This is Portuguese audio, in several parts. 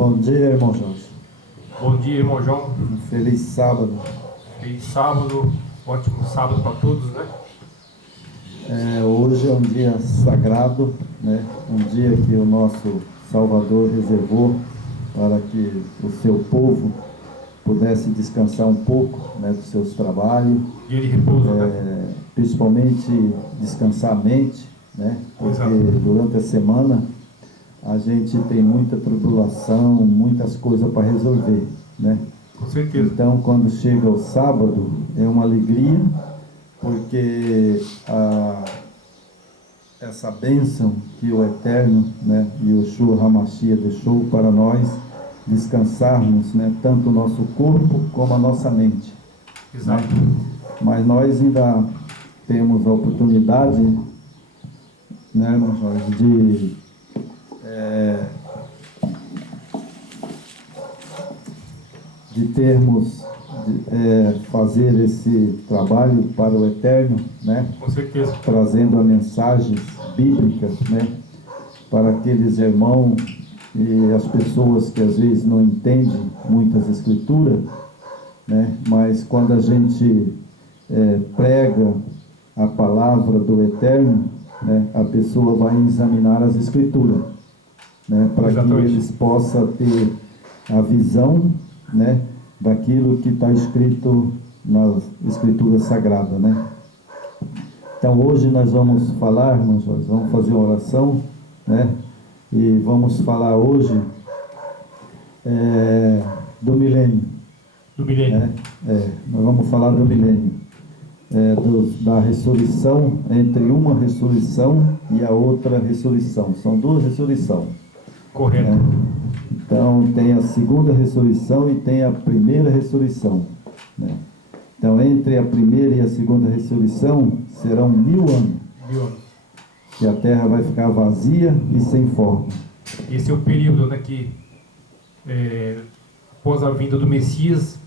Bom dia, irmão Jorge. Bom dia, irmão João. Feliz sábado. Feliz sábado, ótimo sábado para todos, né? Hoje é um dia sagrado, né? Um dia que o nosso Salvador reservou para que o seu povo pudesse descansar um pouco, né, dos seus trabalhos. Dia de repouso, né? Principalmente descansar a mente, né? Porque durante a semana a gente tem muita tribulação, muitas coisas para resolver, né? Com certeza. Então, quando chega o sábado, é uma alegria, porque essa bênção que o Eterno, né, Yeshua HaMashiach deixou para nós descansarmos, né, tanto o nosso corpo como a nossa mente. Exato. Né? Mas nós ainda temos a oportunidade, né, irmão Jorge, de termos, fazer esse trabalho para o Eterno, né? Com certeza. Trazendo a mensagem bíblica, né? Para aqueles irmãos e as pessoas que às vezes não entendem muitas escrituras, né? Mas quando a gente prega a palavra do Eterno, né? A pessoa vai examinar as escrituras, né? Para que eles possam ter a visão, né, daquilo que está escrito nas escrituras sagradas, né? Então hoje nós vamos falar, irmãos, vamos fazer uma oração, né? E vamos falar hoje do milênio. Do milênio. Nós vamos falar do milênio, da ressurreição, entre uma ressurreição e a outra ressurreição. São duas ressurreições. Correto. Então tem a segunda ressurreição e tem a primeira ressurreição, né? Então entre a primeira e a segunda ressurreição serão 1000 anos. 1000 anos. Que a terra vai ficar vazia e sem forma. Esse é o período, né, que após a vinda do Messias,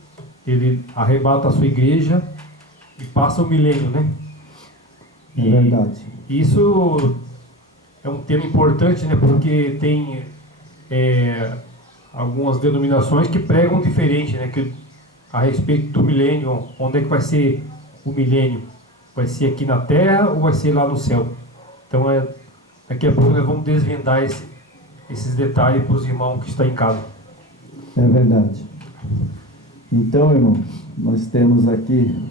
ele arrebata a sua igreja e passa o milênio, né? É verdade. Isso é um tema importante, né, porque tem algumas denominações que pregam diferente, né, a respeito do milênio. Onde é que vai ser o milênio? Vai ser aqui na terra ou vai ser lá no céu? Então daqui a pouco nós vamos desvendar esses detalhes para os irmãos que estão em casa. É verdade. Então, irmão, nós temos aqui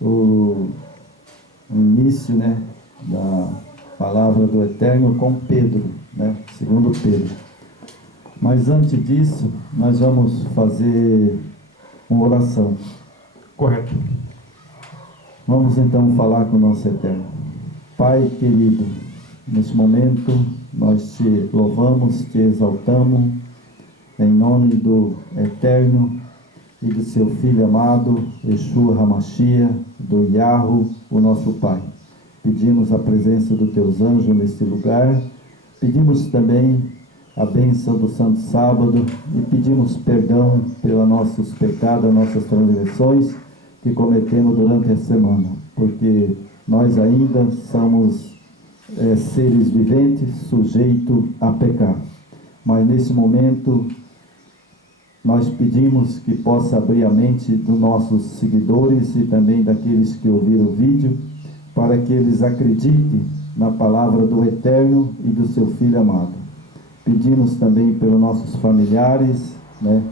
o início, né, da palavra do Eterno com Pedro, né, segundo Pedro. Mas antes disso, nós vamos fazer uma oração. Correto. Vamos então falar com o nosso Eterno. Pai querido, nesse momento nós te louvamos, te exaltamos, em nome do Eterno e do seu Filho amado, Yeshua HaMashiach, do Yahweh, o nosso Pai. Pedimos a presença dos teus anjos neste lugar, pedimos também a bênção do Santo Sábado e pedimos perdão pelos nossos pecados, nossas transgressões que cometemos durante a semana, porque nós ainda somos seres viventes sujeitos a pecar. Mas nesse momento nós pedimos que possa abrir a mente dos nossos seguidores e também daqueles que ouviram o vídeo, para que eles acreditem na palavra do Eterno e do seu Filho amado. Pedimos também pelos nossos familiares, né,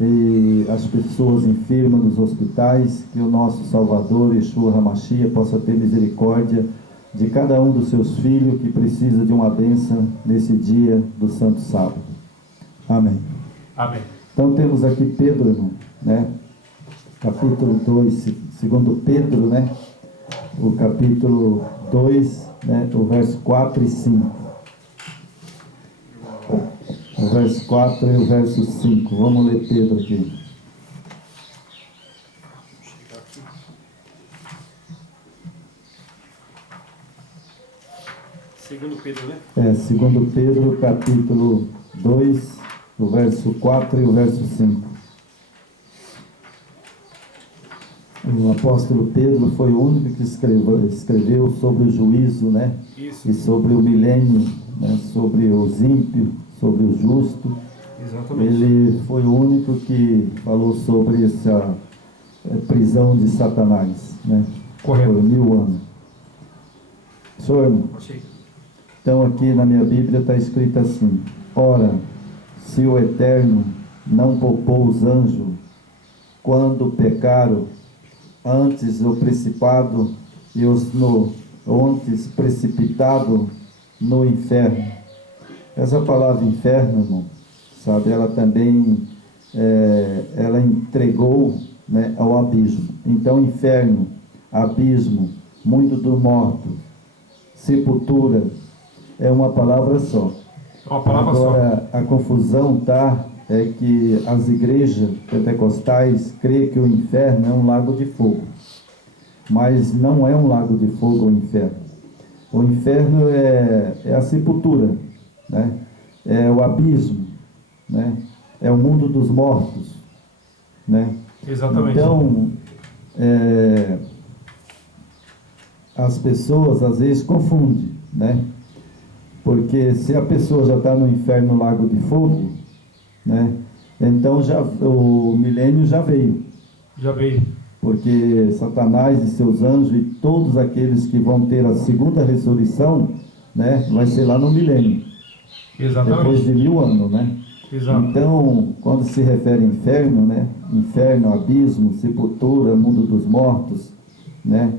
e as pessoas enfermas nos hospitais, que o nosso Salvador, Yeshua HaMashiach, possa ter misericórdia de cada um dos seus filhos que precisa de uma bênção nesse dia do Santo Sábado. Amém. Amém. Então temos aqui Pedro, irmão, né? Capítulo 2, segundo Pedro, né? O capítulo 2, né? O verso 4 e 5. O verso 4 e o verso 5. Vamos ler Pedro aqui. Segundo Pedro, né? Segundo Pedro, capítulo 2, o verso 4 e o verso 5. O apóstolo Pedro foi o único que escreveu sobre o juízo, né? Isso. E sobre o milênio, né? Sobre os ímpios, sobre o justo, Exatamente. Ele foi o único que falou sobre essa prisão de Satanás, né? Correto. Por 1000 anos. Senhor, irmão, Achei. então aqui na minha Bíblia está escrito assim: ora, se o Eterno não poupou os anjos quando pecaram, antes o principado e os antes precipitado no inferno. Essa palavra inferno, irmão, sabe, ela também ela entregou, né, ao abismo. Então inferno, abismo, mundo do morto, sepultura, é uma palavra só. É uma palavra Agora, a confusão é que as igrejas pentecostais creem que o inferno é um lago de fogo. Mas não é um lago de fogo o inferno. O inferno é a sepultura, né? É o abismo, né? É o mundo dos mortos, né? Exatamente. Então, as pessoas às vezes confundem, né? Porque se a pessoa já está no inferno, no lago de fogo, né? Então o milênio já veio. Já veio. Porque Satanás e seus anjos e todos aqueles que vão ter a segunda ressurreição, né? Vai ser lá no milênio. Exatamente. Depois de 1000 anos, né? Exato. Então, quando se refere a inferno, né? Inferno, abismo, sepultura, mundo dos mortos, né?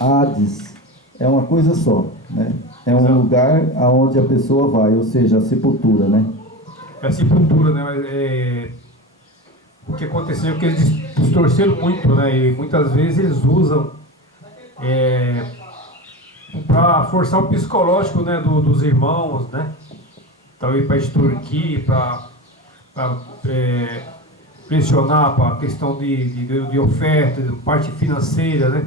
Hades, é uma coisa só, né? É um lugar aonde a pessoa vai, ou seja, a sepultura, né? É a sepultura, né? Mas, o que aconteceu é que eles distorceram muito, né? E muitas vezes eles usam para forçar o psicológico, né, dos irmãos, né? Talvez para extorquir, para pressionar para a questão de oferta, de parte financeira, né?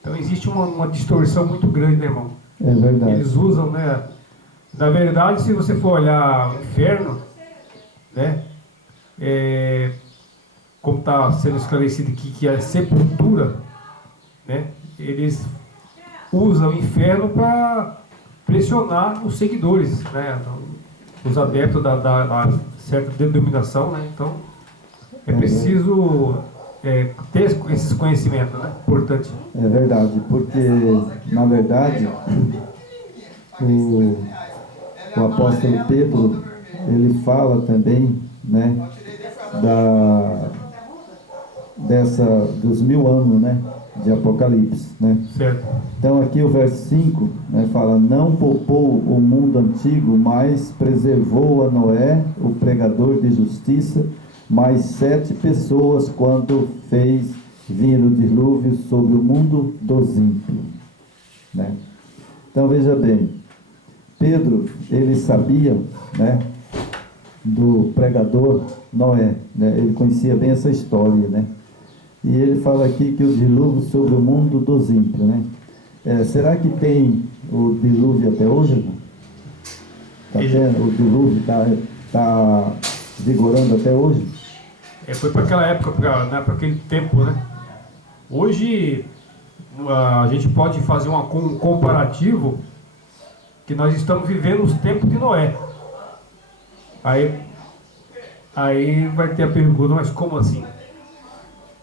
Então existe uma distorção muito grande, né, irmão? É verdade. Eles usam, né? Na verdade, se você for olhar o inferno, né? Como está sendo esclarecido aqui, que é sepultura, né? Eles usam o inferno para pressionar os seguidores, né? Os adeptos da certa denominação, né? Então é preciso ter esses conhecimentos, né? Importante. É verdade, porque na verdade o apóstolo Pedro, ele fala também, né, dos 1000 anos, né, de Apocalipse, né? Certo. Então aqui o verso 5, né, fala: não poupou o mundo antigo, mas preservou a Noé, o pregador de justiça, mais 7 pessoas, quando fez vir o dilúvio sobre o mundo dos ímpios, né? Então veja bem, Pedro, ele sabia, né, do pregador Noé, né? Ele conhecia bem essa história, né? E ele fala aqui que o dilúvio sobre o mundo dos ímpios, né? Será que tem o dilúvio até hoje? Está tendo? O dilúvio está vigorando até hoje? Foi para aquela época, né, para aquele tempo, né? Hoje a gente pode fazer um comparativo que nós estamos vivendo os tempos de Noé. Aí vai ter a pergunta, mas como assim?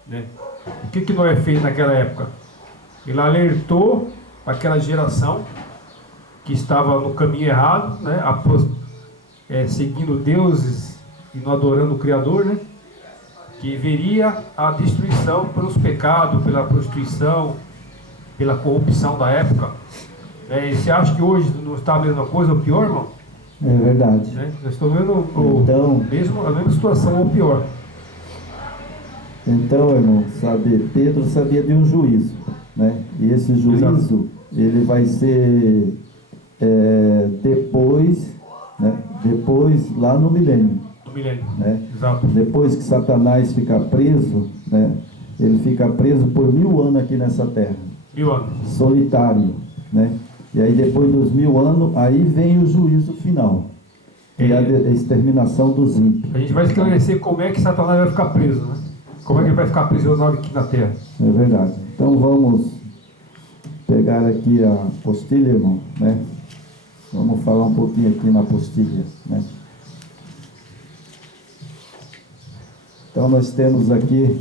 Né? O que Noé fez naquela época? Ele alertou aquela geração que estava no caminho errado, né? Seguindo deuses e não adorando o Criador, né? Que veria a destruição pelos pecados, pela prostituição, pela corrupção da época. E você acha que hoje não está a mesma coisa ou pior, irmão? É verdade. Né? Nós estamos vendo a mesma situação ou pior. Então, irmão, Pedro sabia de um juízo, né? E esse juízo, exato, ele vai ser depois, né? Depois lá no milênio. No milênio, né? Exato. Depois que Satanás fica preso, né? Ele fica preso por 1000 anos aqui nessa terra. 1000 anos. Solitário, né? E aí depois dos 1000 anos, aí vem o juízo final. E a exterminação dos ímpios. A gente vai esclarecer como é que Satanás vai ficar preso, né? Como é que ele vai ficar prisionário aqui na terra. É verdade. Então vamos pegar aqui a apostila, irmão, né? Vamos falar um pouquinho aqui na apostila, né? Então nós temos aqui,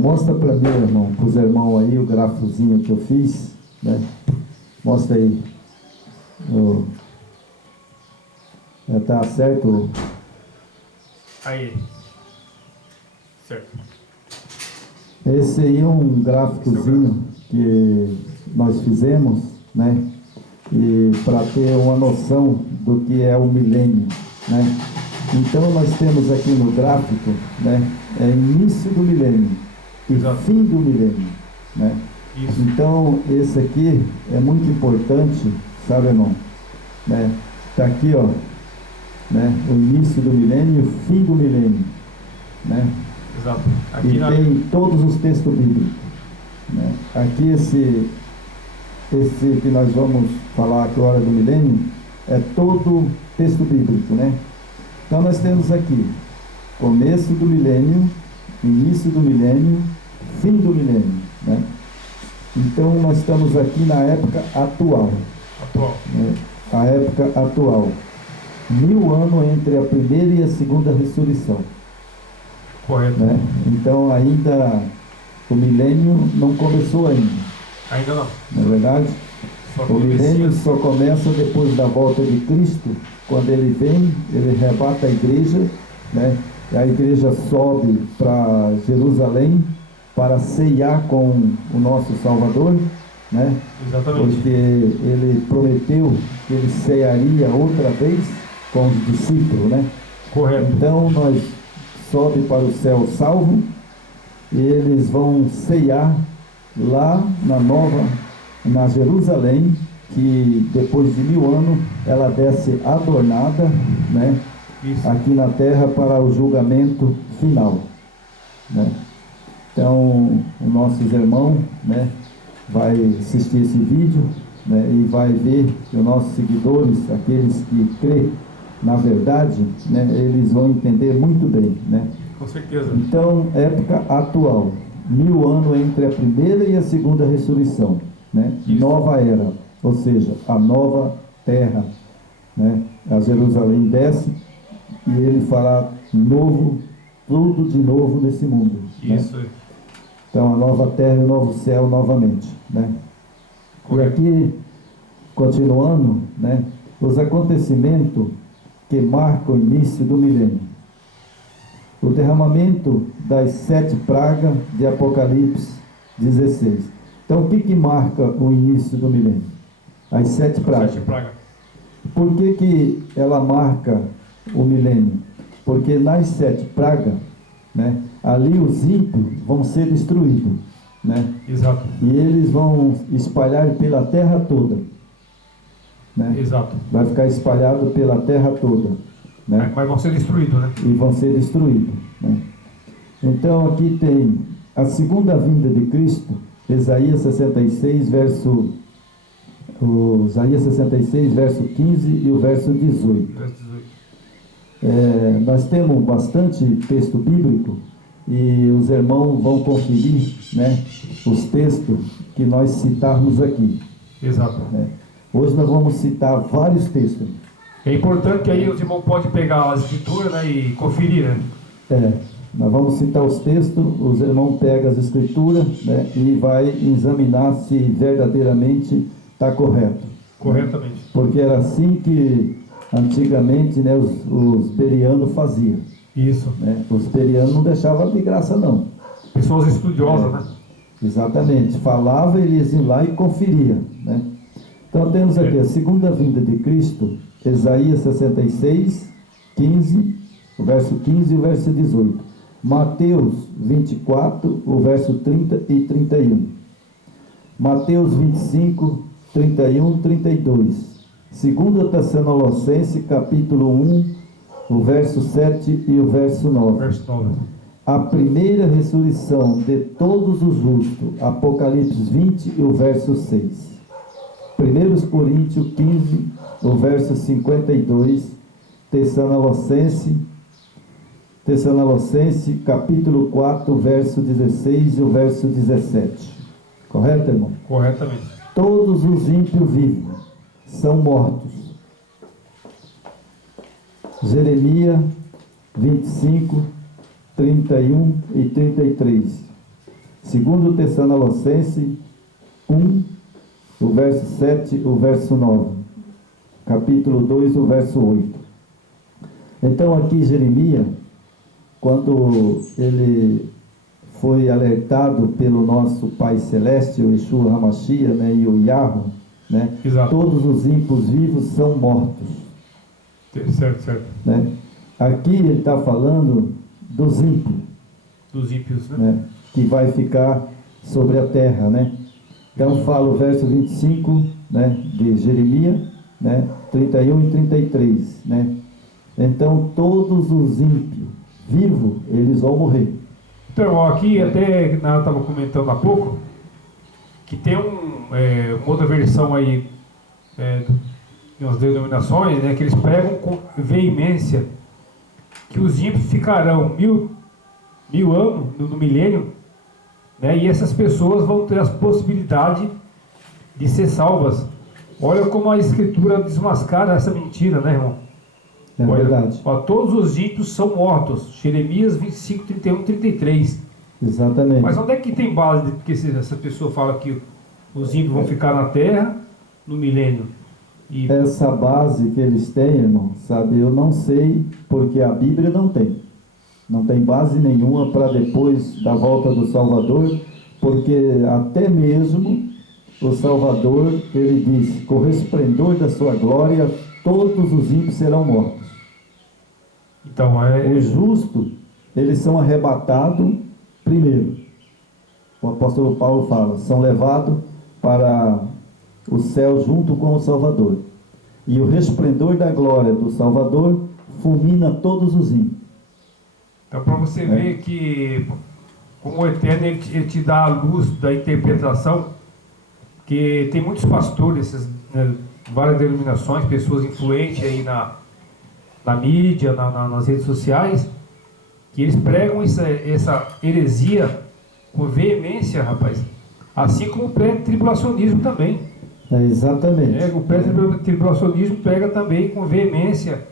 mostra para mim, irmão, para os irmãos aí, o gráficozinho que eu fiz, né? Mostra aí. Tá certo? Aí. Certo. Esse aí é um gráficozinho que nós fizemos, né? E para ter uma noção do que é o milênio, né? Então nós temos aqui no gráfico, né? Início do milênio e fim do milênio, né? Isso. Então esse aqui é muito importante, sabe, irmão? Né? Tá aqui, ó, né? O início do milênio e o fim do milênio, né? Exato. Aqui E tem todos os textos bíblicos, né? Aqui esse que nós vamos falar agora do milênio é todo texto bíblico, né? Então nós temos aqui começo do milênio, início do milênio, fim do milênio, né? Então nós estamos aqui na época atual, né? A época atual, 1000 anos entre a primeira e a segunda ressurreição. Correto. Né? Então ainda o milênio não começou ainda. Ainda não. Não é verdade? O milênio só começa depois da volta de Cristo, quando ele vem, ele arrebata a igreja, né? E a igreja sobe para Jerusalém para ceiar com o nosso Salvador, né? Exatamente. Porque ele prometeu que ele cearia outra vez com os discípulos, né? Correto. Então nós sobe para o céu salvo e eles vão ceiar lá na Jerusalém, que depois de 1000 anos ela desce adornada, né? Isso. Aqui na terra para o julgamento final, né? Então os nossos irmãos, né, vai assistir esse vídeo, né, e vai ver que os nossos seguidores, aqueles que crêem na verdade, né, eles vão entender muito bem, né? Com certeza. Então, época atual, 1000 anos entre a primeira e a segunda ressurreição, né? Nova era, ou seja, a nova terra, né? A Jerusalém desce e ele fará novo, tudo de novo nesse mundo. Isso. Né? Então, a nova terra e o novo céu novamente, né? Correto. E aqui, continuando, né? Os acontecimentos que marcam o início do milênio. O derramamento das 7 pragas de Apocalipse 16. Então, o que marca o início do milênio? As 7 pragas. 7 pragas. Por que ela marca o milênio? Porque nas 7 pragas, né, ali os ímpios vão ser destruídos, né? Exato. E eles vão espalhar pela terra toda, né? Exato. Vai ficar espalhado pela terra toda, né? Mas vão ser destruídos, né? E vão ser destruídos, né? Então aqui tem a segunda vinda de Cristo, Isaías 66, verso 15 e o verso 18. Verso 18. Nós temos bastante texto bíblico e os irmãos vão conferir, né, os textos que nós citarmos aqui. Exato. Né? Hoje nós vamos citar vários textos. É importante que aí os irmãos podem pegar as escrituras, né, e conferir, né? Nós vamos citar os textos, os irmãos pegam as escrituras, né, e vai examinar se verdadeiramente está correto. Corretamente. Porque era assim que antigamente, né, os berianos faziam. Isso. Né? Os berianos não deixavam de graça, não. Pessoas estudiosas, né? Exatamente. Falava, eles iam lá e conferiam, né? Então temos aqui a segunda vinda de Cristo, Isaías 66, 15, o verso 15 e o verso 18. Mateus 24, o verso 30 e 31. Mateus 25, 31, 32. Segunda Tessalonicenses, capítulo 1, o verso 7 e o verso 9. Verso 9. A primeira ressurreição de todos os justos, Apocalipse 20 e o verso 6. 1 Coríntios 15, o verso 52. Tessalonicenses, capítulo 4, o verso 16 e o verso 17. Correto, irmão? Corretamente. Todos os ímpios vivos são mortos. Jeremias 25, 31 e 33. Segundo Tessalonicenses 1, o verso 7, o verso 9. Capítulo 2, o verso 8. Então aqui Jeremias, quando ele foi alertado pelo nosso Pai Celeste, o Yeshua HaMashiach, né, e o Yahweh, né, Exato. todos os ímpios vivos são mortos. Certo. Né? Aqui ele está falando dos ímpios, Dos ímpios, né? né, que vai ficar sobre a terra, né? Então fala o verso 25, né, de Jeremias, né, 31 e 33, né? Então todos os ímpios vivos, eles vão morrer. Então, aqui até eu estava comentando há pouco que tem uma outra versão aí de umas denominações, né, que eles pregam com veemência que os ímpios ficarão mil anos no milênio, né, e essas pessoas vão ter a possibilidade de ser salvas. Olha como a Escritura desmascara essa mentira, né, irmão? É verdade. Ó, todos os ímpios são mortos. Jeremias 25, 31, 33. Exatamente. Mas onde é que tem base de que essa pessoa fala que os ímpios vão ficar na terra no milênio? E Essa base que eles têm, irmão, sabe, eu não sei, porque a Bíblia não tem. Não tem base nenhuma para depois da volta do Salvador, porque até mesmo o Salvador, ele diz, com o resplendor da sua glória, todos os ímpios serão mortos. então, Os justos, eles são arrebatados primeiro. O apóstolo Paulo fala, são levados para o céu junto com o Salvador. E o resplendor da glória do Salvador fulmina todos os ímpios. então para você ver que como o Eterno ele te dá a luz da interpretação, que tem muitos pastores, né, várias denominações, pessoas influentes aí na mídia, nas redes sociais, que eles pregam essa heresia com veemência, rapaz. Assim como o pré-tribulacionismo também. Exatamente. O pré-tribulacionismo pega também com veemência.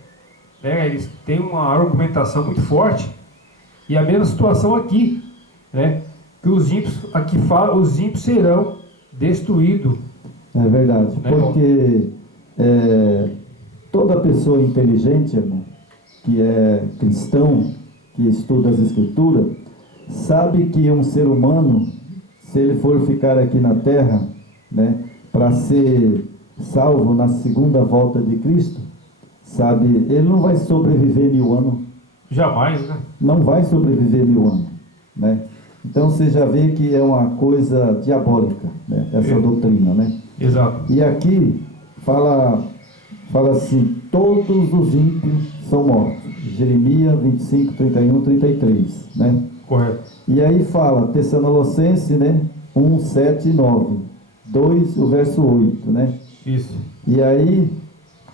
Né? Eles têm uma argumentação muito forte. E a mesma situação aqui, né? Que os ímpios, aqui fala, os ímpios serão destruídos. É verdade. Né, Porque toda pessoa inteligente, irmão, que é cristão, que estuda as Escrituras, sabe que um ser humano, se ele for ficar aqui na terra, né, para ser salvo na segunda volta de Cristo, sabe, ele não vai sobreviver 1000 anos. Jamais, né? Não vai sobreviver 1000 anos, né? Então você já vê que é uma coisa diabólica, né, essa doutrina, né? Exato. E aqui fala assim, todos os ímpios são mortos. Jeremias 25, 31, 33, né? Correto. E aí fala, Tessalonicenses, né? 1, 7 e 9. 2, o verso 8, né? Isso. E aí,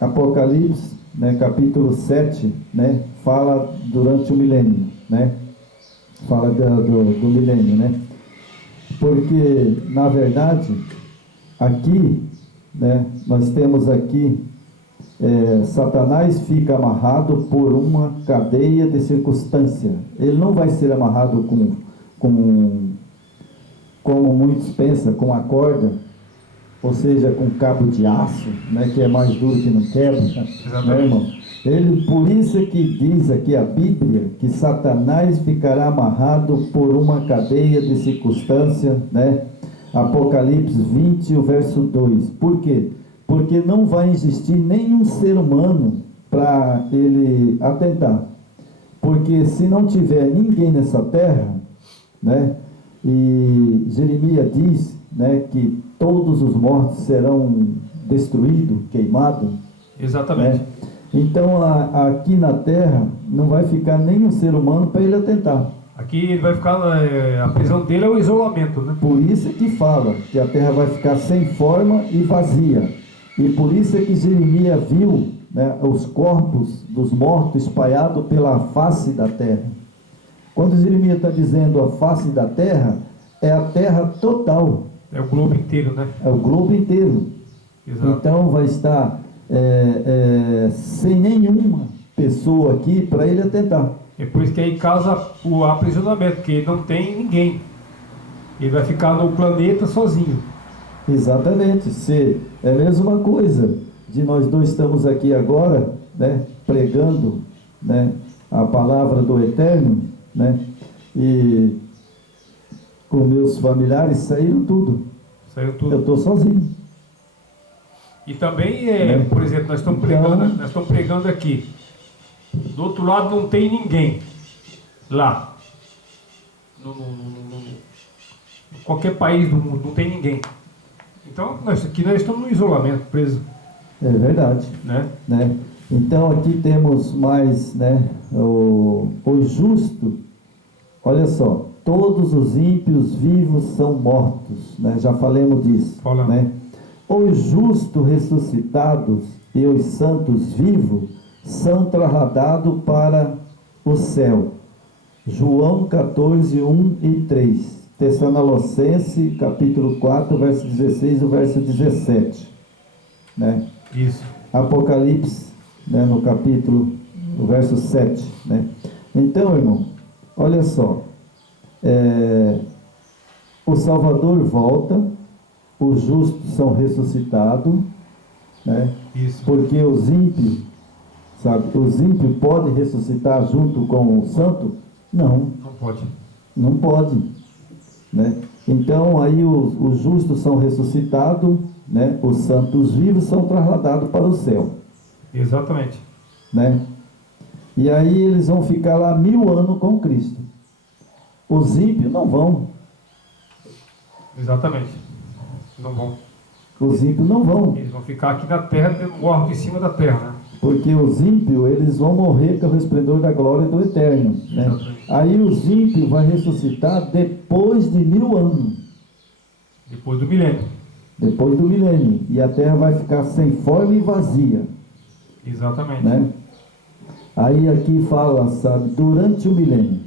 Apocalipse, né, capítulo 7, né? Fala durante o milênio, né? Fala do milênio, né? Porque, na verdade, aqui, né? Nós temos aqui, Satanás fica amarrado por uma cadeia de circunstância. Ele não vai ser amarrado como muitos pensam, com a corda, ou seja, com cabo de aço, né, que é mais duro que não quebra, né, irmão? Por isso é que diz aqui a Bíblia que Satanás ficará amarrado por uma cadeia de circunstância, né? Apocalipse 20, o verso 2. Por quê? Porque não vai existir nenhum ser humano para ele atentar. Porque se não tiver ninguém nessa terra, né? E Jeremias diz, né, que todos os mortos serão destruídos, queimados. Exatamente. Né? Então aqui na terra não vai ficar nenhum ser humano para ele atentar. Aqui ele vai ficar, a prisão dele é o isolamento, né? Por isso é que fala que a terra vai ficar sem forma e vazia. E por isso é que Jeremias viu, né, os corpos dos mortos espalhados pela face da terra. Quando Jeremias está dizendo a face da terra, é a terra total. É o globo inteiro, né? É o globo inteiro. Exato. Então vai estar sem nenhuma pessoa aqui para ele atentar. É por isso que aí causa o aprisionamento, porque não tem ninguém. Ele vai ficar no planeta sozinho. Exatamente. Se é a mesma coisa de nós dois estamos aqui agora, né, pregando, né, a palavra do Eterno, né, e com meus familiares saíram tudo. Saiu tudo. Eu estou sozinho. E também, Né? por exemplo, nós estamos pregando aqui. Do outro lado não tem ninguém lá. Em qualquer país do mundo não tem ninguém. Então, aqui nós estamos no isolamento, preso. É verdade. Né? Né? Então aqui temos mais, né, o justo. Olha só, todos os ímpios vivos são mortos, né? Já falamos disso. Falamos. Né? Os justos ressuscitados e os santos vivos são trasladados para o céu. João 14, 1 e 3. Tessalonicenses, capítulo 4, verso 16 e verso 17. Né? Isso. Apocalipse, né, no capítulo, no verso 7. Né? Então, irmão, olha só. O Salvador volta, os justos são ressuscitados, né? Isso. Porque os ímpios, sabe, os ímpios podem ressuscitar junto com o santo? Não, Não pode. não pode, né? Então aí os justos são ressuscitados, né? Os santos vivos são trasladados para o céu, Exatamente. né? E aí eles vão ficar lá 1000 anos com Cristo. Os ímpios não vão. Exatamente. Não vão. Os ímpios não vão. Eles vão ficar aqui na terra, mortos em cima da terra, né? Porque os ímpios, eles vão morrer com o resplendor da glória do Eterno, né? Exatamente. Aí os ímpios vão ressuscitar depois de 1000 anos. Depois do milênio. Depois do milênio. E a terra vai ficar sem forma e vazia, Exatamente. né? Aí aqui fala, sabe, durante o milênio.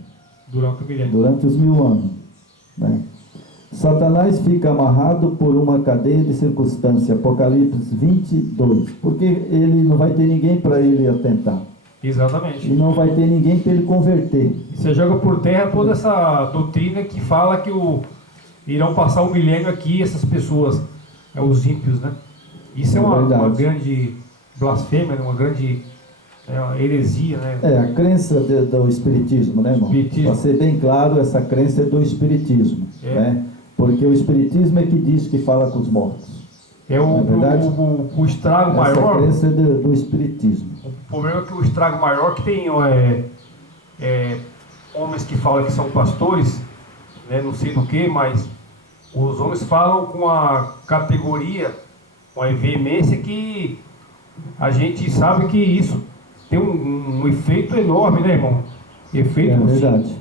Durante o milênio. Durante os 1000 anos, né? Satanás fica amarrado por uma cadeia de circunstância, Apocalipse 22, porque ele não vai ter ninguém para ele atentar, Exatamente. e não vai ter ninguém para ele converter. E você joga por terra toda essa doutrina que fala que irão passar o milênio aqui, essas pessoas, os ímpios, né? Isso é uma grande blasfêmia, uma grande uma heresia, né? A crença do espiritismo, né, irmão? Para ser bem claro, essa crença é do espiritismo, né? Porque o espiritismo é que diz que fala com os mortos. É o estrago maior. Essa crença é do espiritismo. O problema é que o estrago maior que tem homens que falam que são pastores, né, não sei do que, mas os homens falam com a categoria, com a veemência que a gente sabe que isso tem um efeito enorme, né, irmão? Efeito verdade.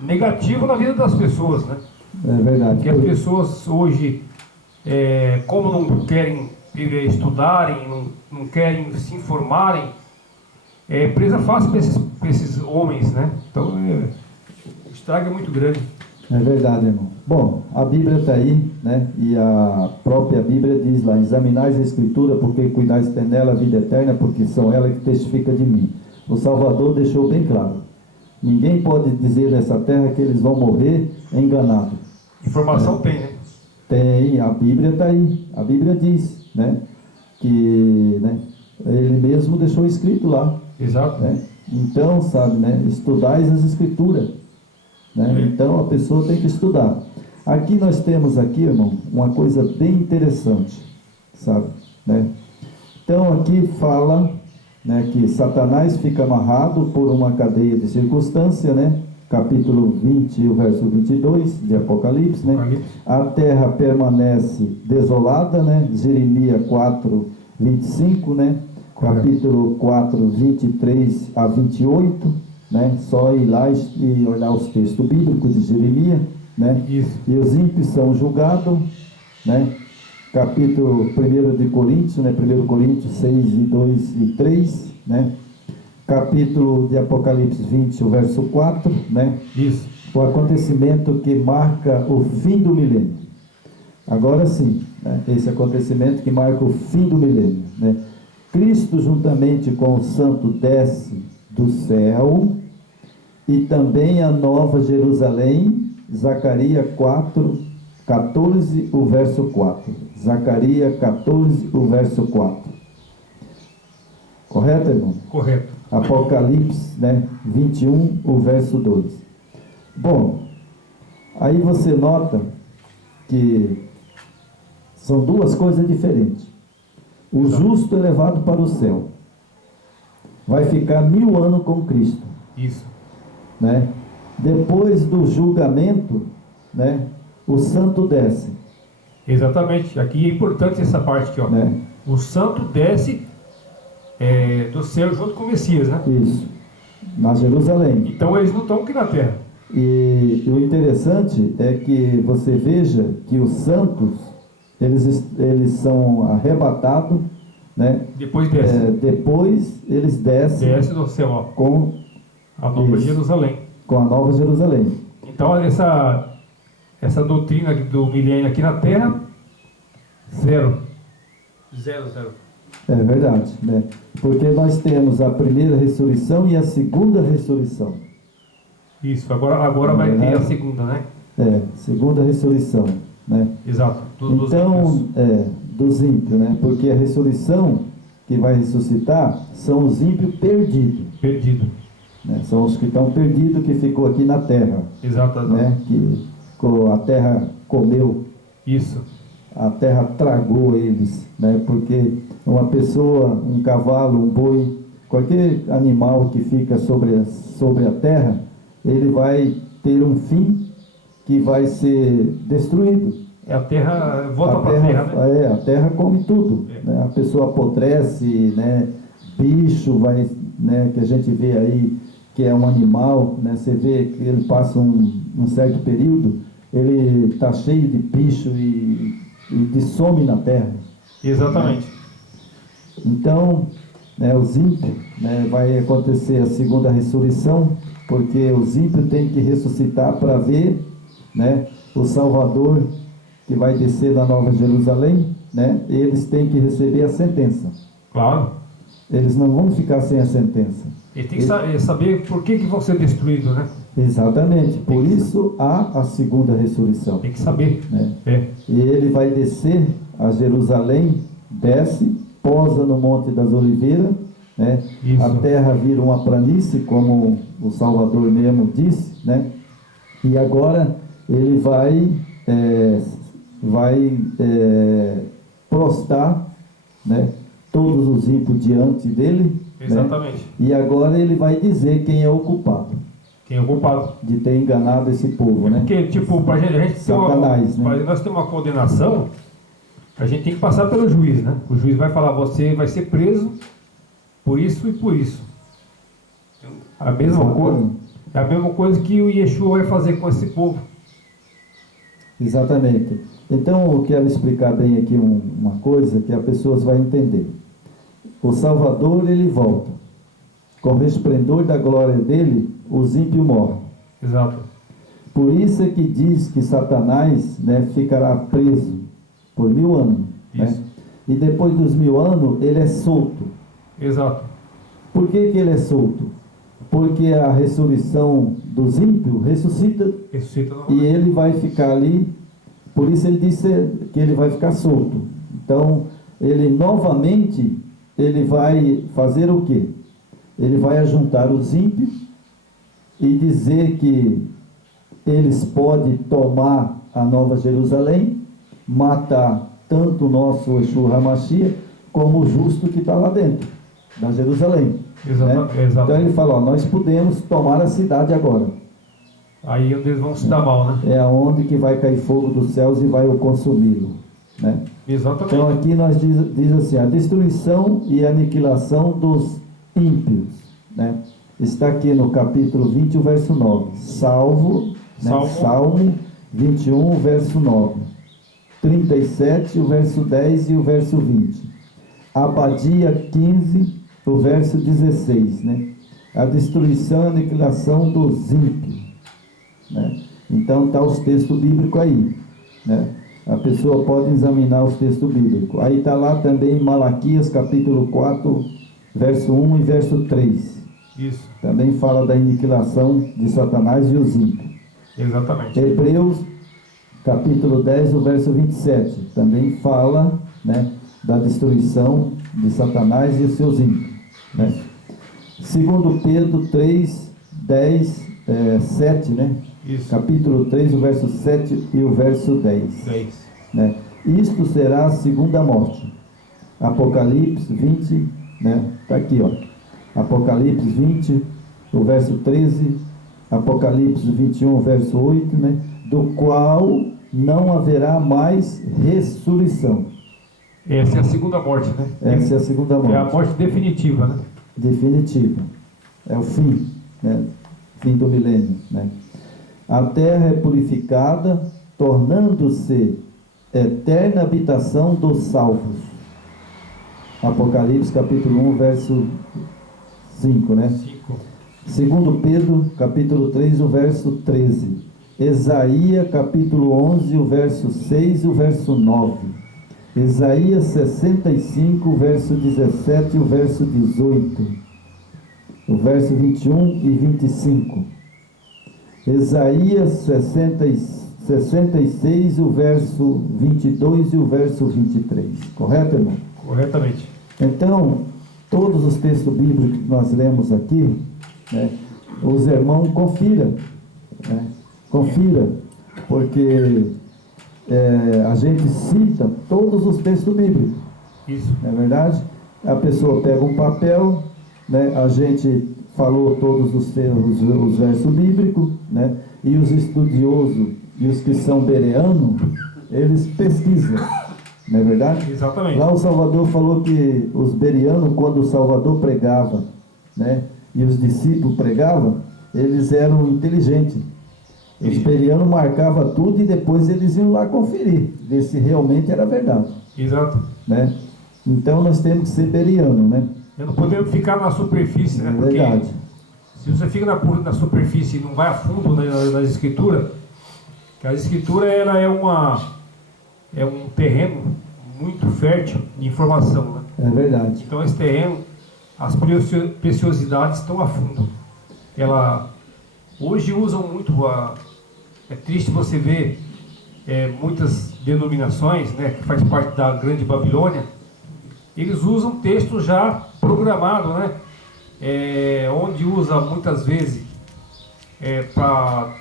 Negativo na vida das pessoas, né? É verdade. Porque as pessoas hoje, como não querem estudarem, não querem se informarem, presa fácil para esses homens, né? Então, o estrago é muito grande. É verdade, irmão. Bom, a Bíblia está aí, né? E a própria Bíblia diz lá: examinais a Escritura, porque cuidais ter nela a vida eterna, porque são ela que testifica de mim. O Salvador deixou bem claro: ninguém pode dizer nessa terra que eles vão morrer enganados. Informação tem, né? Tem, a Bíblia está aí. A Bíblia diz, né? Que, né, ele mesmo deixou escrito lá. Exato. Né? Então, sabe, né? Estudais as Escrituras. Né? Então a pessoa tem que estudar. Aqui nós temos aqui, irmão, uma coisa bem interessante, sabe, né? Então aqui fala, né, que Satanás fica amarrado por uma cadeia de circunstância, né? Capítulo 20, o verso 22 de Apocalipse, né? A terra permanece desolada, né? Jeremias 4, 25, né? Capítulo 4, 23 a 28, né? Só ir lá e olhar os textos bíblicos de Jeremias, né? Isso. E os ímpios são julgados, né? Capítulo 1 de Coríntios, né? 1 Coríntios 6, 2 e 3, né? Capítulo de Apocalipse 20, o verso 4, né? Isso. O acontecimento que marca o fim do milênio. Agora sim, né? Esse acontecimento que marca o fim do milênio, né? Cristo, juntamente com o santo, desce do céu, e também a nova Jerusalém, Zacarias 14, o verso 4. Zacarias 14, o verso 4. Correto, irmão? Correto. Apocalipse, 21, o verso 2. Bom, aí você nota que são duas coisas diferentes. O justo é levado para o céu. Vai ficar 1000 anos com Cristo. Isso. Depois do julgamento, o santo desce. Exatamente. Aqui é importante essa parte aqui, ó. O santo desce do céu junto com o Messias, né? Isso. Na Jerusalém. Então eles não estão aqui na terra. E o interessante é que você veja que os santos, eles são arrebatados, Depois desce. Depois eles descem. Desce do céu, ó. Com a Nova Jerusalém. Com a Nova Jerusalém. Então essa doutrina do milênio aqui na terra, zero. É verdade, Porque nós temos a primeira ressurreição e a segunda ressurreição. Isso, agora vai ter a segunda, né? Segunda ressurreição, Exato. Então, dos ímpios, Porque a ressurreição que vai ressuscitar são os ímpios perdidos. São os que estão perdidos, que ficou aqui na terra. Exato. Que a terra comeu. Isso. A terra tragou eles, Porque uma pessoa, um cavalo, um boi, qualquer animal que fica sobre a terra, ele vai ter um fim que vai ser destruído. A terra volta para a terra, né? A terra come tudo. A pessoa apodrece, bicho, que a gente vê aí, que é um animal, você vê que ele passa um certo período, ele está cheio de bicho e some na terra. Exatamente. Então, os ímpios, vai acontecer a segunda ressurreição, porque os ímpios têm que ressuscitar para ver, o Salvador que vai descer da Nova Jerusalém, eles têm que receber a sentença. Claro. Eles não vão ficar sem a sentença. E tem que saber por que vão ser destruídos, né? Exatamente. Por isso há a segunda ressurreição. Tem que saber. E ele vai descer a Jerusalém, desce, posa no Monte das Oliveiras, a terra vira uma planície, como o Salvador mesmo disse, E agora ele vai prostrar, todos os ímpios diante dele. Exatamente. E agora ele vai dizer quem é o culpado. Quem é o culpado? De ter enganado esse povo, Porque, pra gente Satanás, nós temos uma condenação, a gente tem que passar pelo juiz, né? O juiz vai falar, você vai ser preso por isso e por isso. A mesma coisa. É a mesma coisa que o Yeshua vai fazer com esse povo. Exatamente. Então eu quero explicar bem aqui uma coisa que as pessoas vão entender. O Salvador, ele volta. Com o resplendor da glória dele, os ímpios morrem. Exato. Por isso é que diz que Satanás, ficará preso por 1000 anos. E depois dos 1000 anos, ele é solto. Exato. Por que ele é solto? Porque a ressurreição dos ímpios ressuscita e ele vai ficar ali. Por isso ele disse que ele vai ficar solto. Então, ele novamente, ele vai fazer o quê? Ele vai ajuntar os ímpios e dizer que eles podem tomar a Nova Jerusalém, matar tanto o nosso Yeshua HaMashiach, como o justo que está lá dentro da Jerusalém. Exatamente. Então ele fala, nós podemos tomar a cidade agora. Aí eles vão se dar mal, né? É aonde que vai cair fogo dos céus e vai o consumi-lo. Exatamente. Então aqui nós diz assim, a destruição e aniquilação dos ímpios. Está aqui no capítulo 20, o verso 9. Salmo 21, verso 9. 37, o verso 10 e o verso 20. Abadia 15, o verso 16. A destruição e aniquilação dos ímpios. Então está os textos bíblicos aí. A pessoa pode examinar os textos bíblicos. Aí está lá também Malaquias capítulo 4, verso 1 e verso 3. Isso. Também fala da aniquilação de Satanás e os ímpios. Exatamente. Hebreus, capítulo 10, o verso 27, também fala, né, da destruição de Satanás e os seus ímpios, né? Segundo Pedro 3, 10, 7, né? Isso. Capítulo 3, o verso 7 e o verso 10. 10. Né? Isto será a segunda morte. Apocalipse 20, né? Está aqui, ó. Apocalipse 20, o verso 13, Apocalipse 21, verso 8, né? Do qual não haverá mais ressurreição. Essa é a segunda morte, né? Essa é a segunda morte. É a morte definitiva, né? Definitiva. É o fim, né? Fim do milênio, né? A terra é purificada, tornando-se eterna habitação dos salvos. Apocalipse capítulo 1, verso 5, né? 5. Segundo Pedro, capítulo 3, o verso 13. Isaías, capítulo 11, o verso 6 e o verso 9. Isaías 65, o verso 17 e o verso 18. O verso 21 e 25. Isaías 66, o verso 22 e o verso 23. Correto, irmão? Corretamente. Então, todos os textos bíblicos que nós lemos aqui, né, os irmãos confiram, né, confira, porque a gente cita todos os textos bíblicos. Isso. Não é verdade? A pessoa pega um papel, né, a gente falou todos os versos bíblicos, né, e os estudiosos e os que são bereanos, eles pesquisam. Não é verdade? Exatamente. Lá o Salvador falou que os bereanos, quando o Salvador pregava, né, e os discípulos pregavam, eles eram inteligentes. Os bereanos marcavam tudo e depois eles iam lá conferir, ver se realmente era verdade. Exato. Né? Então nós temos que ser bereano, né? Eu não podemos ficar na superfície, né? É Porque verdade. se você fica na superfície e não vai a fundo, né, nas escrituras, que a escritura ela é um terreno muito fértil de informação, né? É verdade. Então esse terreno, as preciosidades estão a fundo. Hoje usam muito é triste você ver muitas denominações, né, que faz parte da Grande Babilônia, eles usam texto já programado, né, onde usa muitas vezes para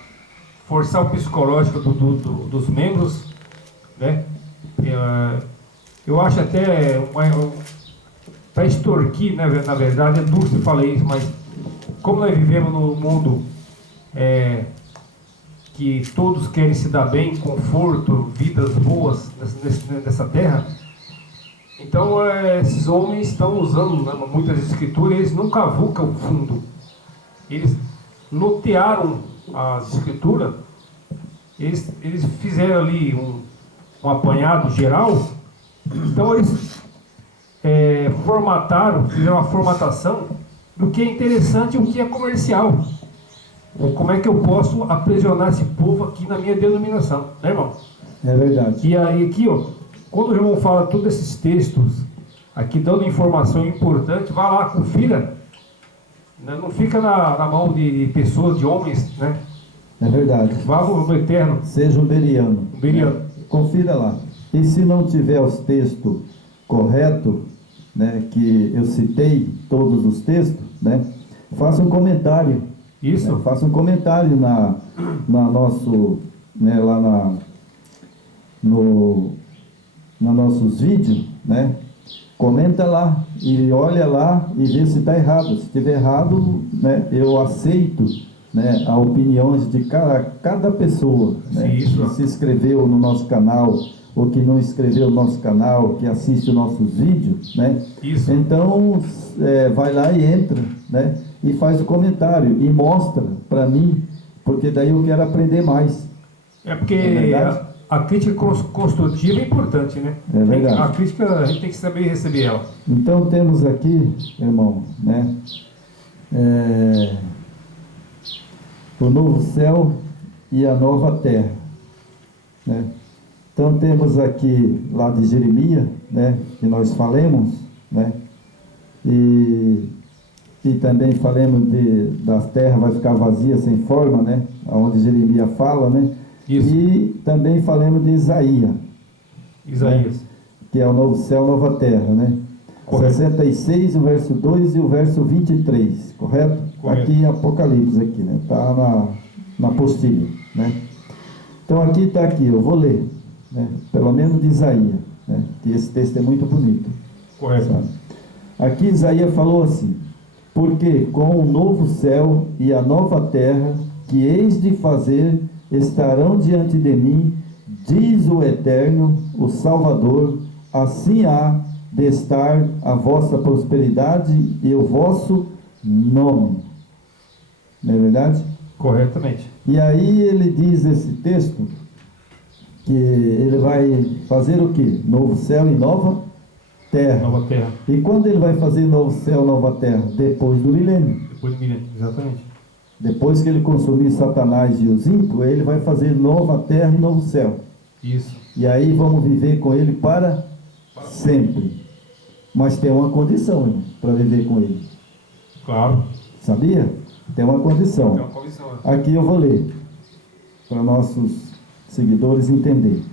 forçar o psicológico dos membros, né. Eu acho até para extorquir, né, na verdade, é duro se falar isso, mas como nós vivemos num mundo que todos querem se dar bem, conforto, vidas boas nessa terra, então esses homens estão usando, né, muitas escrituras, eles não cavucam o fundo, eles lotearam as escrituras, eles fizeram ali um apanhado geral, então eles fizeram uma formatação do que é interessante e o que é comercial. Como é que eu posso aprisionar esse povo aqui na minha denominação, né, irmão? É verdade. E aí aqui, ó, quando o irmão fala todos esses textos aqui dando informação importante, vá lá, confira, né? Não fica na mão de pessoas, de homens, né? É verdade. Vá no eterno. Seja um bereano. Bereano. Confira lá. E se não tiver os textos corretos, né, que eu citei, todos os textos, né, faça um comentário. Isso. Né, faça um comentário na nosso, né, lá nos nossos vídeos, né? Comenta lá e olha lá e vê se está errado. Se estiver errado, né, eu aceito, né, a opiniões de cada pessoa, né, que se inscreveu no nosso canal ou que não inscreveu no nosso canal, que assiste os nossos vídeos, né? Isso. Então vai lá e entra, né, e faz o comentário e mostra para mim, porque daí eu quero aprender mais. Porque a crítica construtiva é importante, né? É verdade. A crítica a gente tem que saber receber ela. Então temos aqui, irmão, né, o novo céu e a nova terra, né? Então temos aqui lá de Jeremias, né, que nós falamos, né, e e também falemos das terras vai ficar vazia, sem forma, né? Onde Jeremias fala, né? Isso. E também falemos de Isaías, Isaías. que é o novo céu, nova terra, né? Correto. 66, o verso 2 e o verso 23, correto? Correto. Aqui em Apocalipse, aqui, né? Está na apostila, né? Então aqui está aqui, eu vou ler, né? Pelo menos de Isaías, né? Que esse texto é muito bonito. Correto. Sabe? Aqui Isaías falou assim: porque com o novo céu e a nova terra que eis de fazer estarão diante de mim, diz o Eterno, o Salvador, assim há de estar a vossa prosperidade e o vosso nome. Não é verdade? Corretamente. E aí ele diz esse texto que ele vai fazer o quê? Novo céu e nova terra. Nova terra. E quando ele vai fazer novo céu, nova terra? Depois do milênio. Depois do milênio, exatamente. Depois que ele consumir Satanás e os ímpios, ele vai fazer nova terra e novo céu. Isso. E aí vamos viver com ele para sempre. Mas tem uma condição, irmão, para viver com ele. Claro. Sabia? Tem uma condição. Tem uma comissão. Aqui eu vou ler, para nossos seguidores entenderem.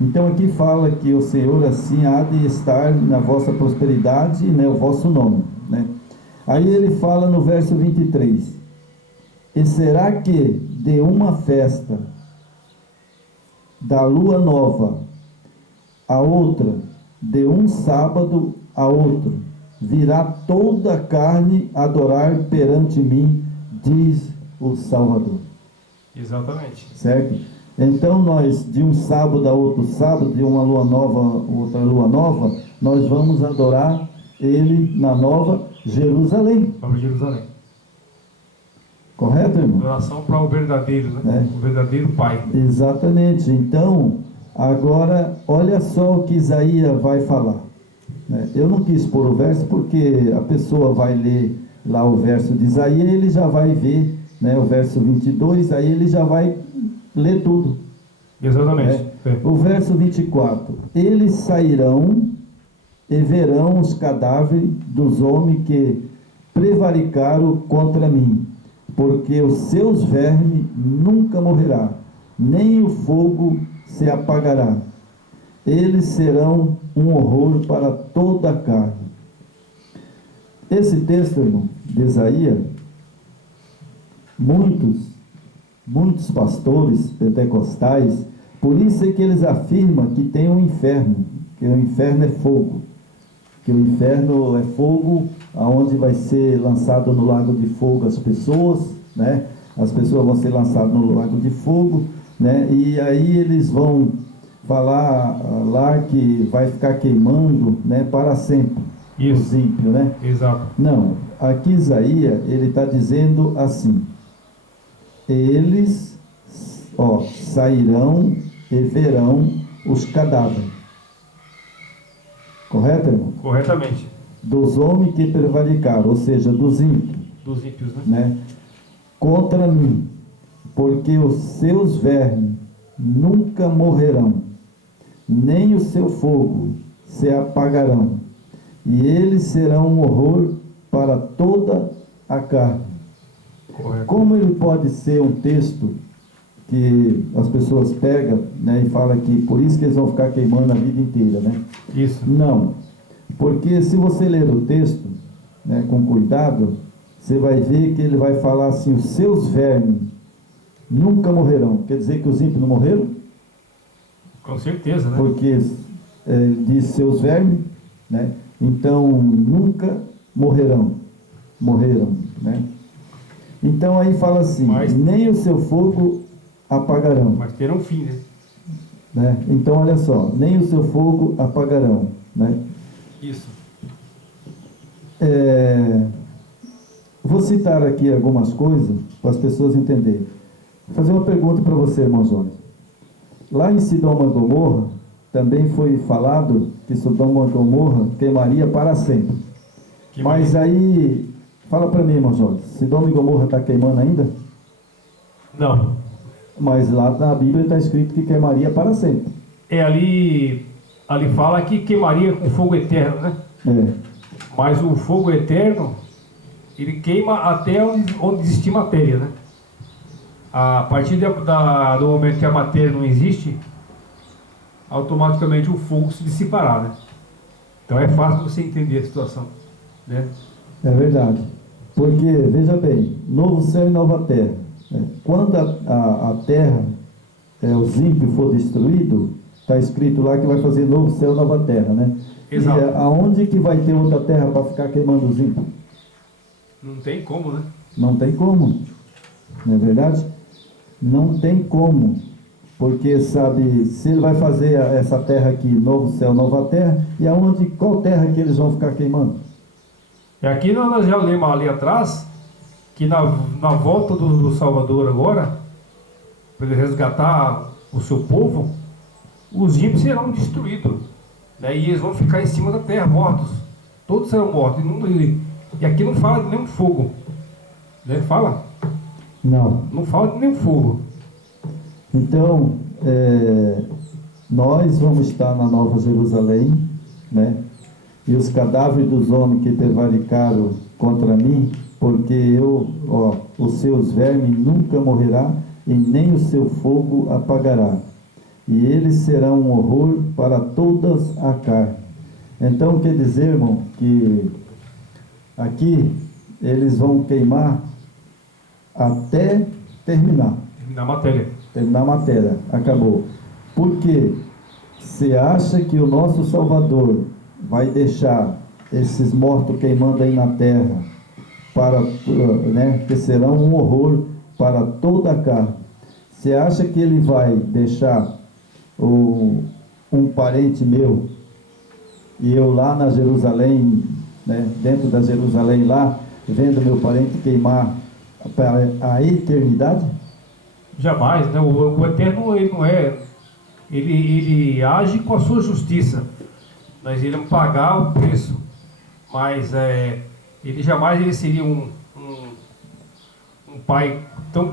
Então aqui fala que o Senhor assim há de estar na vossa prosperidade e no vosso nome, né? Aí ele fala no verso 23: e será que de uma festa da lua nova a outra, de um sábado a outro, virá toda a carne adorar perante mim, diz o Salvador. Exatamente. Certo? Então nós, de um sábado a outro sábado, de uma lua nova a outra lua nova, nós vamos adorar ele na nova Jerusalém. Para Jerusalém. Correto, irmão? Adoração para o verdadeiro, né? O verdadeiro Pai. Exatamente. Então, agora, olha só o que Isaías vai falar, né? Eu não quis pôr o verso porque a pessoa vai ler lá o verso de Isaías e ele já vai ver, né, o verso 22, aí ele já vai ler tudo. Exatamente. É. O verso 24: eles sairão e verão os cadáveres dos homens que prevaricaram contra mim, porque os seus vermes nunca morrerá, nem o fogo se apagará. Eles serão um horror para toda a carne. Esse texto, irmão, de Isaías, muitos pastores pentecostais, por isso é que eles afirmam que tem um inferno, que o inferno é fogo, que o inferno é fogo, aonde vai ser lançado no lago de fogo as pessoas, né? As pessoas vão ser lançadas no lago de fogo, né? E aí eles vão falar lá que vai ficar queimando, né, para sempre. Isso. Os ímpios, né? Exato. Não, aqui Isaías, ele está dizendo assim: eles, sairão e verão os cadáveres. Correto, irmão? Corretamente. Dos homens que prevaricaram, ou seja, dos ímpios, Dos ímpios, né? né? Contra mim, porque os seus vermes nunca morrerão, nem o seu fogo se apagarão, e eles serão um horror para toda a carne. Correto. Como ele pode ser um texto que as pessoas pegam, né, e falam que por isso que eles vão ficar queimando a vida inteira, né? Isso. Não, porque se você ler o texto, né, com cuidado, você vai ver que ele vai falar assim: os seus vermes nunca morrerão. Quer dizer que os ímpios não morreram? Com certeza, né? Porque diz seus vermes, né? Então nunca morreram, né? Então aí fala assim: nem o seu fogo apagarão. Mas terão fim, né? Então olha só, nem o seu fogo apagarão, né? Isso. Vou citar aqui algumas coisas para as pessoas entenderem. Vou fazer uma pergunta para você, irmão Jones. Lá em Sodoma e Gomorra também foi falado que Sodoma e Gomorra queimaria para sempre. Mas aí, fala para mim, irmão Jones, Sodoma e Gomorra está queimando ainda? Não. Mas lá na Bíblia está escrito que queimaria para sempre. Ali fala que queimaria com fogo eterno, né? É. Mas o fogo eterno ele queima até onde existir matéria, né? A partir do momento que a matéria não existe, automaticamente o fogo se dissipará, né? Então é fácil você entender a situação, né? É verdade. Porque, veja bem, novo céu e nova terra. Né? Quando a terra, os ímpios for destruído, está escrito lá que vai fazer novo céu e nova terra, né? Exato. E aonde que vai ter outra terra para ficar queimando os ímpios? Não tem como, né? Não tem como. Não é verdade? Não tem como. Porque, sabe, se ele vai fazer essa terra aqui, novo céu, nova terra, e aonde, qual terra que eles vão ficar queimando? E aqui nós já lemos ali atrás, que na volta do Salvador agora, para ele resgatar o seu povo, os ímpios serão destruídos, né? E eles vão ficar em cima da terra, mortos. Todos serão mortos. E aqui não fala de nenhum fogo, né? Fala? Não. Não fala de nenhum fogo. Então, nós vamos estar na Nova Jerusalém, né? E os cadáveres dos homens que prevaricaram contra mim, porque os seus vermes nunca morrerá e nem o seu fogo apagará. E eles serão um horror para todas a carne. Então, quer dizer, irmão, que aqui eles vão queimar até terminar. Na matéria. Terminar a matéria. Acabou. Porque você acha que o nosso Salvador vai deixar esses mortos queimando aí na terra, que serão um horror para toda a carne? Você acha que ele vai deixar um parente meu e eu lá na Jerusalém, né, dentro da Jerusalém lá, vendo meu parente queimar para a eternidade? Jamais, né? O Eterno, ele não é... Ele age com a sua justiça. Nós iremos pagar o preço. Mas ele jamais seria um pai tão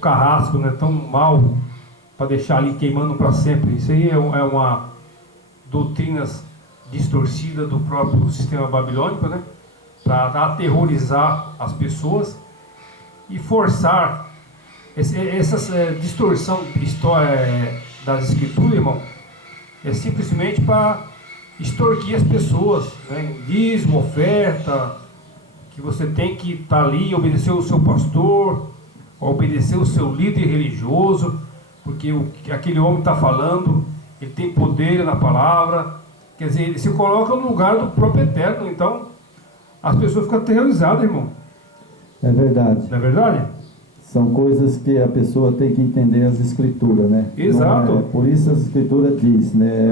carrasco, né? Tão mau, para deixar ali queimando para sempre. Isso aí é uma doutrina distorcida do próprio sistema babilônico, né? Para aterrorizar as pessoas e forçar essa distorção das escrituras, irmão, é simplesmente para extorquir as pessoas, né? Dízimo, oferta, que você tem que estar ali, obedecer o seu pastor, obedecer o seu líder religioso, porque aquele homem está falando, ele tem poder na palavra, quer dizer, ele se coloca no lugar do próprio Eterno. Então as pessoas ficam aterrorizadas, irmão. É verdade. Não é verdade? São coisas que a pessoa tem que entender as escrituras, né? Exato. Por isso as escrituras diz, né?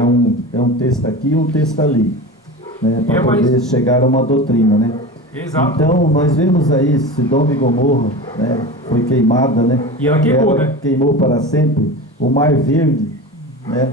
É um texto aqui e um texto ali, né? Para poder chegar a uma doutrina, né? Exato. Então nós vemos aí Sodoma e Gomorra, né? Foi queimada, né? E ela queimou, né? Queimou para sempre. O Mar Verde, né?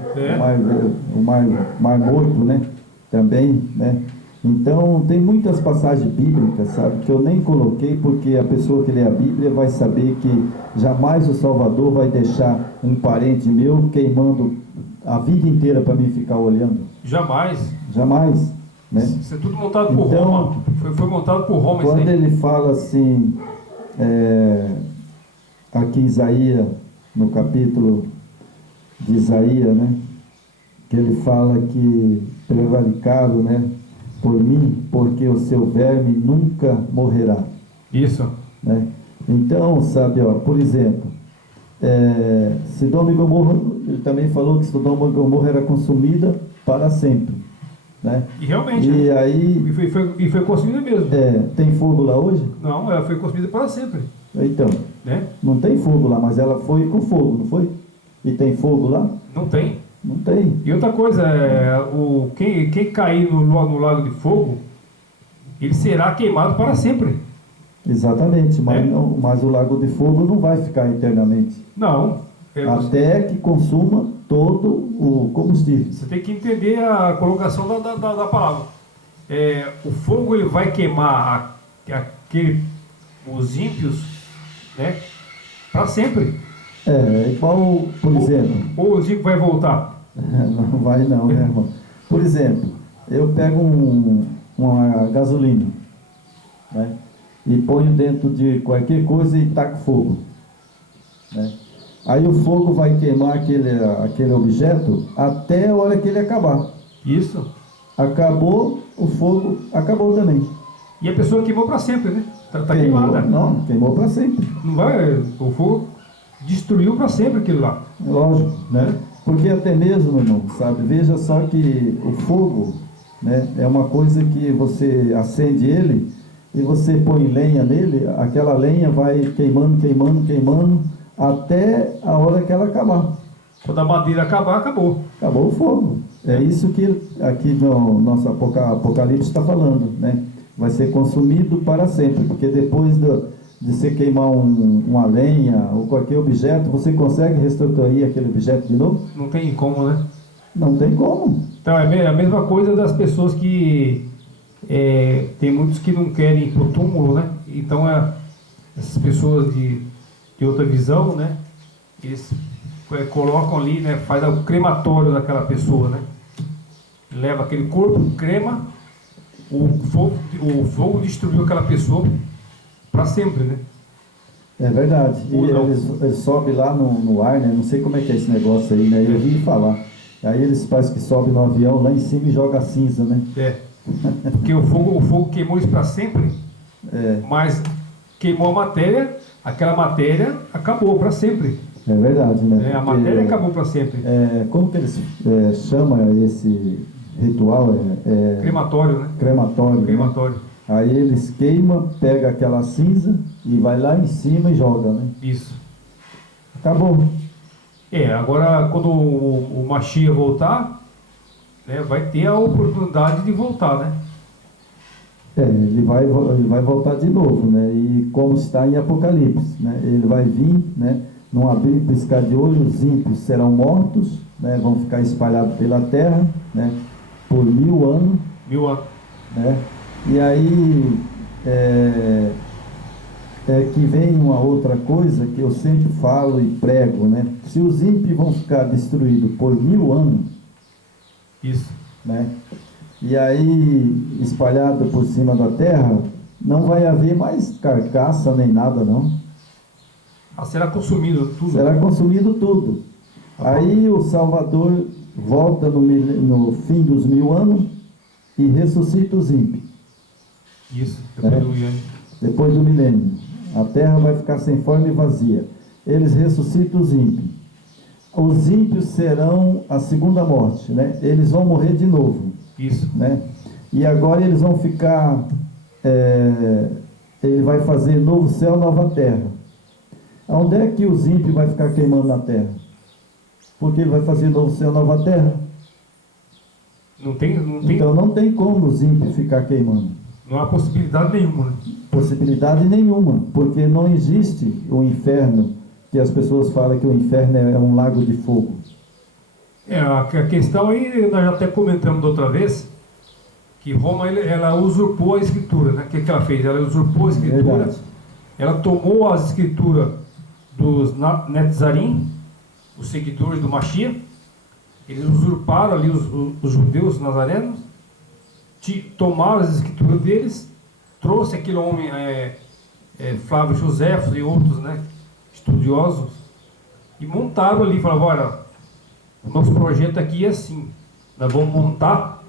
O mar Morto, né? Também, né? Então, tem muitas passagens bíblicas, sabe, que eu nem coloquei, porque a pessoa que lê a Bíblia vai saber que jamais o Salvador vai deixar um parente meu queimando a vida inteira para mim ficar olhando. Jamais. Jamais, né? Isso é tudo montado por Roma. Foi montado por Roma. Quando ele fala assim, aqui em Isaías, no capítulo de Isaías, né? Que ele fala que prevaricaram, né? Por mim, porque o seu verme nunca morrerá. Isso. Né? Então, sabe, por exemplo, Sodoma e Gomorra, ele também falou que Sodoma e Gomorra era consumida para sempre. Né? E realmente. E foi consumida mesmo. Tem fogo lá hoje? Não, ela foi consumida para sempre. Então, né? Não tem fogo lá, mas ela foi com fogo, não foi? E tem fogo lá? Não tem. Não tem. E outra coisa, quem cair no lago de fogo, ele será queimado para sempre. Exatamente, mas o lago de fogo não vai ficar eternamente. Não. Até que consuma todo o combustível. Você tem que entender a colocação da palavra. O fogo ele vai queimar os ímpios, né, para sempre. Igual, por exemplo... Ou os ímpios vai voltar? Não vai não, né, irmão? Por exemplo, eu pego uma gasolina, né? e ponho dentro de qualquer coisa e taco fogo, né? Aí o fogo vai queimar aquele objeto até a hora que ele acabar. Isso. Acabou, o fogo acabou também. E a pessoa queimou para sempre, né? Tá Queimou, queimada. não, queimou para sempre. Não vai, o fogo destruiu para sempre aquilo lá. Lógico, né? Porque até mesmo, irmão, sabe, veja só que o fogo, né, é uma coisa que você acende ele e você põe lenha nele, aquela lenha vai queimando, queimando, queimando, até a hora que ela acabar. Quando a madeira acabar, acabou. Acabou o fogo. É isso que aqui no nosso Apocalipse está falando, né? Vai ser consumido para sempre, porque depois de você queimar uma lenha ou qualquer objeto, você consegue restituir aquele objeto de novo? Não tem como, né? Não tem como. Então é a mesma coisa das pessoas que tem muitos que não querem ir pro túmulo, né? Então essas pessoas de outra visão, né? Eles colocam ali, né? Faz o crematório daquela pessoa, né? Leva aquele corpo, crema, o fogo destruiu aquela pessoa para sempre, né? É verdade. E eles sobem lá no ar, né? Não sei como é que é esse negócio aí, né? Eu ouvi falar. Aí eles parecem que sobem no avião lá em cima e jogam a cinza, né? Porque o fogo queimou isso para sempre, mas queimou a matéria, aquela matéria acabou para sempre. É verdade, né? A matéria acabou para sempre. Como que eles chamam esse ritual? Crematório, né? Crematório. Crematório. Né? Aí eles queimam, pega aquela cinza e vai lá em cima e joga, né? Isso. Acabou. Agora quando o Mashiach voltar, né, vai ter a oportunidade de voltar, né? Ele vai voltar de novo, né? E como está em Apocalipse, né? Ele vai vir, né? Num abrir e piscar de olho, os ímpios serão mortos, né? Vão ficar espalhados pela terra, né? Por 1000 anos. 1000 anos. Né? E aí que vem uma outra coisa que eu sempre falo e prego, né? Se os ímpios vão ficar destruídos por 1000 anos, isso, né? E aí espalhado por cima da terra, não vai haver mais carcaça nem nada, não. Será consumido tudo. Será consumido tudo. Aí o Salvador volta no fim dos 1000 anos e ressuscita os ímpios. Isso, depois do milênio. Depois do milênio. A terra vai ficar sem forma e vazia. Eles ressuscitam os ímpios. Os ímpios serão a segunda morte, né? Eles vão morrer de novo. Isso. Né? E agora eles vão ficar... ele vai fazer novo céu, nova terra. Onde é que os ímpios vai ficar queimando na terra? Porque ele vai fazer novo céu, nova terra. Não tem... Então não tem como os ímpios ficar queimando. Não há possibilidade nenhuma. Né? Possibilidade nenhuma, porque não existe o inferno, que as pessoas falam que o inferno é um lago de fogo. A questão aí, nós já até comentamos da outra vez, que Roma ela usurpou a escritura, né? O que ela fez? Ela usurpou a escritura, Verdade. Ela tomou as escrituras dos Netzarim, os seguidores do Mashiach, eles usurparam ali os judeus nazarenos, tomaram as escrituras deles, trouxe aquele homem Flávio Joséfo e outros, né, estudiosos, e montaram ali, falavam, olha, o nosso projeto aqui é assim, nós vamos montar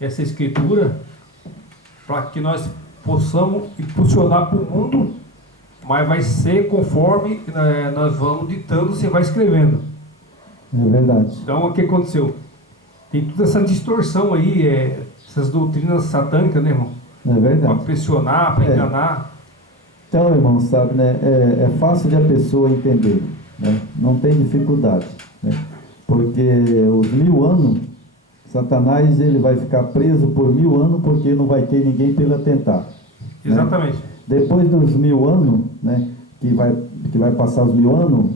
essa escritura para que nós possamos impulsionar para o mundo, mas vai ser conforme nós vamos ditando, você vai escrevendo. É verdade. Então, o que aconteceu? Tem toda essa distorção aí, essas doutrinas satânicas, né, irmão? É verdade. Para pressionar, para enganar. Então, irmão, sabe, né? É fácil de a pessoa entender, né? Não tem dificuldade, né? Porque os 1000 anos, Satanás ele vai ficar preso por 1000 anos porque não vai ter ninguém para ele atentar. Exatamente. Né? Depois dos 1000 anos, né? Que vai passar os 1000 anos,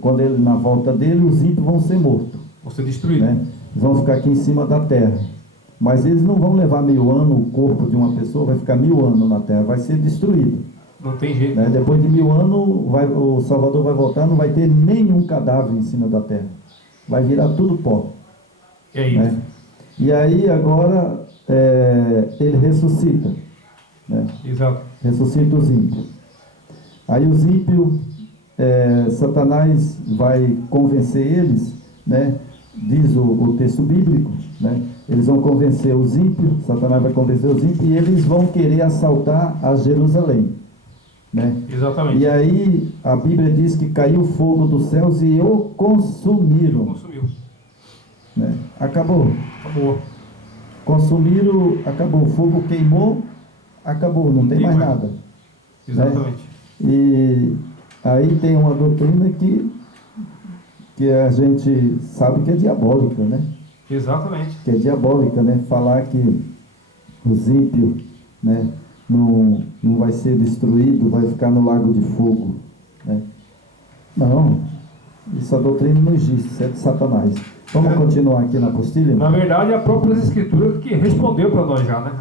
quando ele na volta dele, os ímpios vão ser mortos. Vão ser destruídos. Né? Vão ficar aqui em cima da terra. Mas eles não vão levar 1000 anos, o corpo de uma pessoa vai ficar 1000 anos na terra, vai ser destruído. Não tem jeito. Né? Depois de 1000 anos, o Salvador vai voltar, não vai ter nenhum cadáver em cima da terra. Vai virar tudo pó. É isso. Né? E aí agora ele ressuscita. né? Exato. Ressuscita os ímpios. Aí os ímpios, Satanás vai convencer eles, né? Diz o texto bíblico, né? Eles vão convencer os ímpios, Satanás vai convencer os ímpios, e eles vão querer assaltar a Jerusalém, né? Exatamente. E aí a Bíblia diz que caiu fogo dos céus e o consumiram, Consumiu. né? Acabou. Acabou. Consumiram, acabou. O fogo queimou, acabou, não tem mais nada. Exatamente. Né? E aí tem uma doutrina que a gente sabe que é diabólica, né? Exatamente. Que é diabólica, né? Falar que os ímpios, né, não vai ser destruído, vai ficar no lago de fogo, né? Não, essa doutrina não existe, isso é de Satanás. Vamos continuar aqui na apostila? Na verdade, a própria Escritura que respondeu para nós já, né?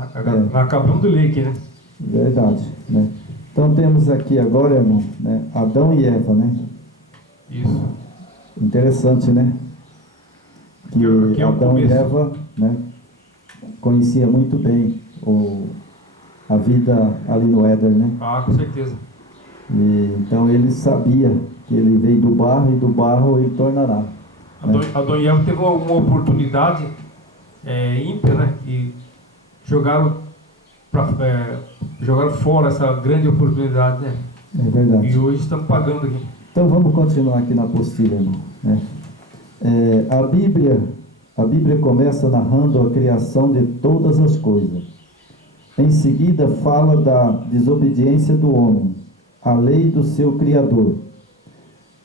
Acabamos de ler aqui, né? Verdade, né? Então temos aqui agora, irmão, né, Adão e Eva, né? Isso. Interessante, né? Que aqui é o Adão e começo. Eva, né, conhecia muito bem a vida ali no Éden, né? Ah, com certeza. E, então ele sabia que ele veio do barro e do barro ele tornará. Adão e Eva teve uma oportunidade ímpia, né? E jogaram fora essa grande oportunidade, né? É verdade. E hoje estamos pagando aqui. Então vamos continuar aqui na apostila, irmão, né? A Bíblia começa narrando a criação de todas as coisas. Em seguida fala da desobediência do homem à lei do seu Criador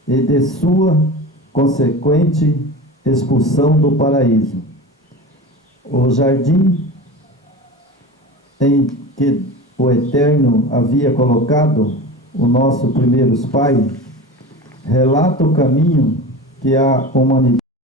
e de sua consequente expulsão do paraíso. O jardim em que o Eterno havia colocado o nosso primeiros pais relata o caminho que a humanidade